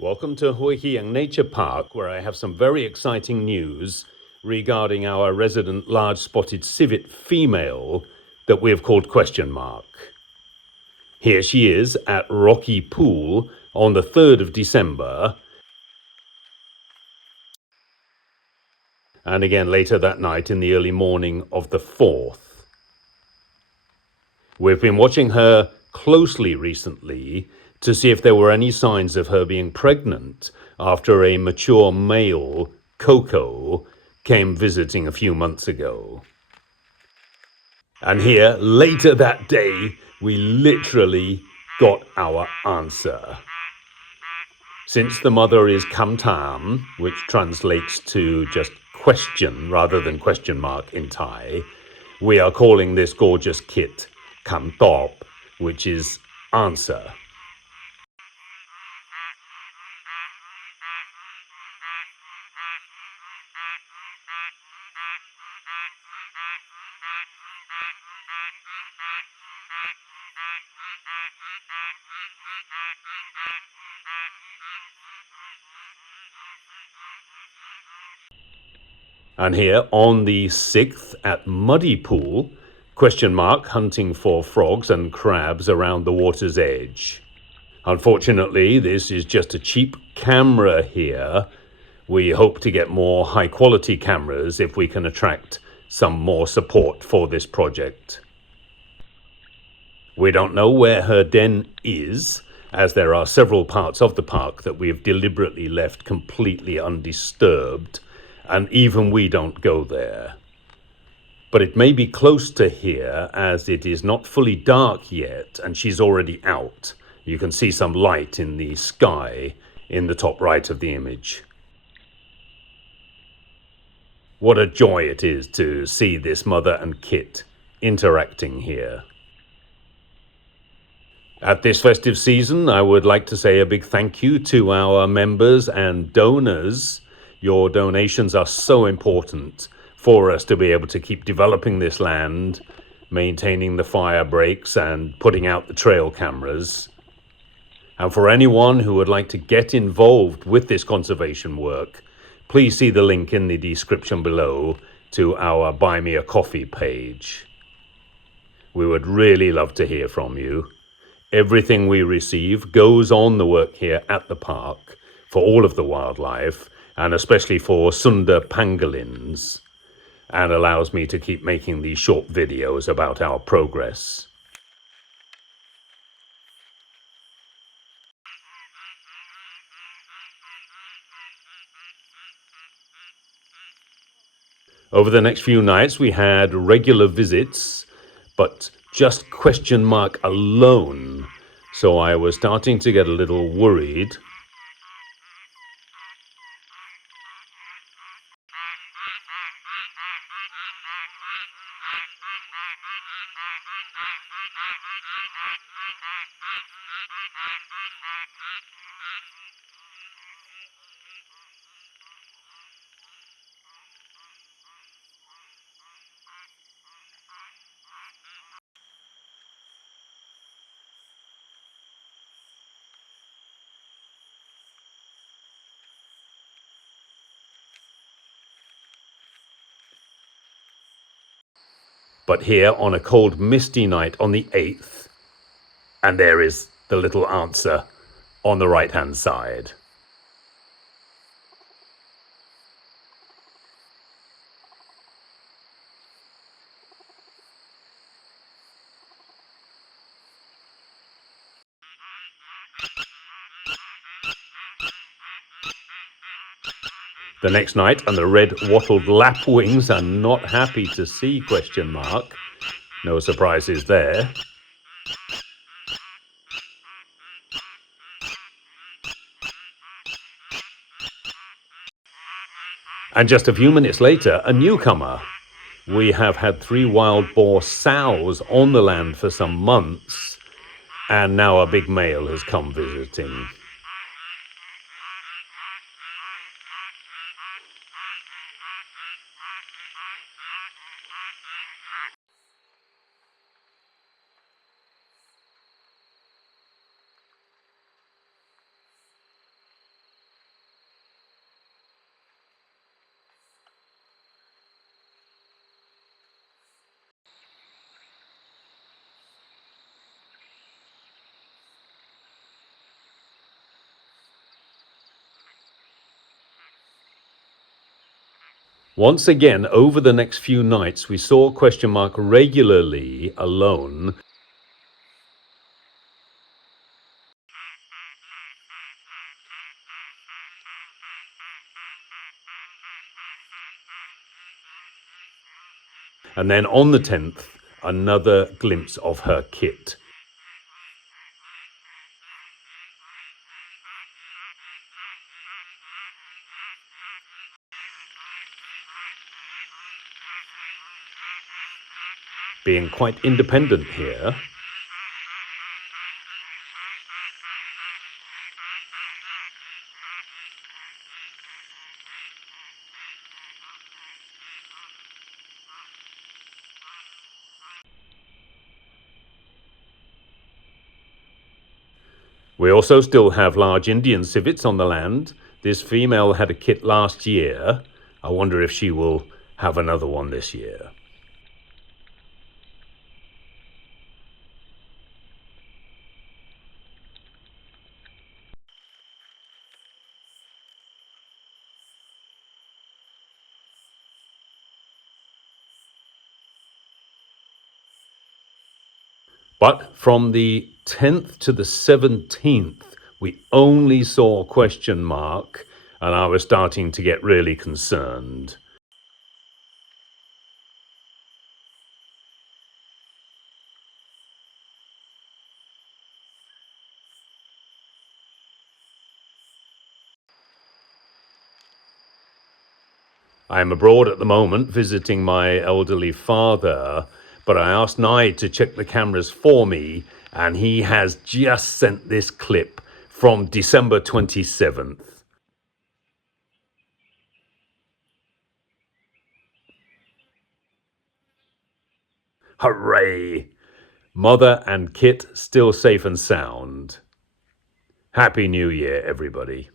Welcome to Huihiang Nature Park, where I have some very exciting news regarding our resident large-spotted civet female that we have called Question Mark. Here she is at Rocky Pool on the 3rd of December, and again later that night in the early morning of the 4th. We've been watching her closely recently to see if there were any signs of her being pregnant after a mature male, Coco, came visiting a few months ago. And here, later that day, we literally got our answer. Since the mother is Kamtam, which translates to just question rather than question mark in Thai, we are calling this gorgeous kit Kamtop, which is answer. And here on the 6th at Muddy Pool, question mark, hunting for frogs and crabs around the water's edge. Unfortunately, this is just a cheap camera here. We hope to get more high quality cameras if we can attract some more support for this project. We don't know where her den is, as there are several parts of the park that we have deliberately left completely undisturbed, and even we don't go there. But it may be close to here, as it is not fully dark yet and she's already out. You can see some light in the sky in the top right of the image. What a joy it is to see this mother and kit interacting here. At this festive season, I would like to say a big thank you to our members and donors. Your donations are so important for us to be able to keep developing this land, maintaining the fire breaks and putting out the trail cameras. And for anyone who would like to get involved with this conservation work, please see the link in the description below to our Buy Me a Coffee page. We would really love to hear from you. Everything we receive goes on the work here at the park for all of the wildlife, and especially for Sunda pangolins, and allows me to keep making these short videos about our progress. Over the next few nights, we had regular visits, but just question mark alone. So I was starting to get a little worried. But here on a cold, misty night on the 8th, and there is the little answer on the right-hand side. The next night, and the red wattled lapwings are not happy to see question mark. No surprises there. And just a few minutes later, a newcomer. We have had 3 wild boar sows on the land for some months, and now a big male has come visiting. Once again, over the next few nights, we saw question mark regularly alone. And then on the 10th, another glimpse of her kit. Being quite independent here. We also still have large Indian civets on the land. This female had a kit last year. I wonder if she will have another one this year. But from the 10th to the 17th, we only saw question mark, and I was starting to get really concerned. I am abroad at the moment visiting my elderly father, but I asked Nye to check the cameras for me, and he has just sent this clip from December 27th. Hooray! Mother and Kit still safe and sound. Happy New Year, everybody.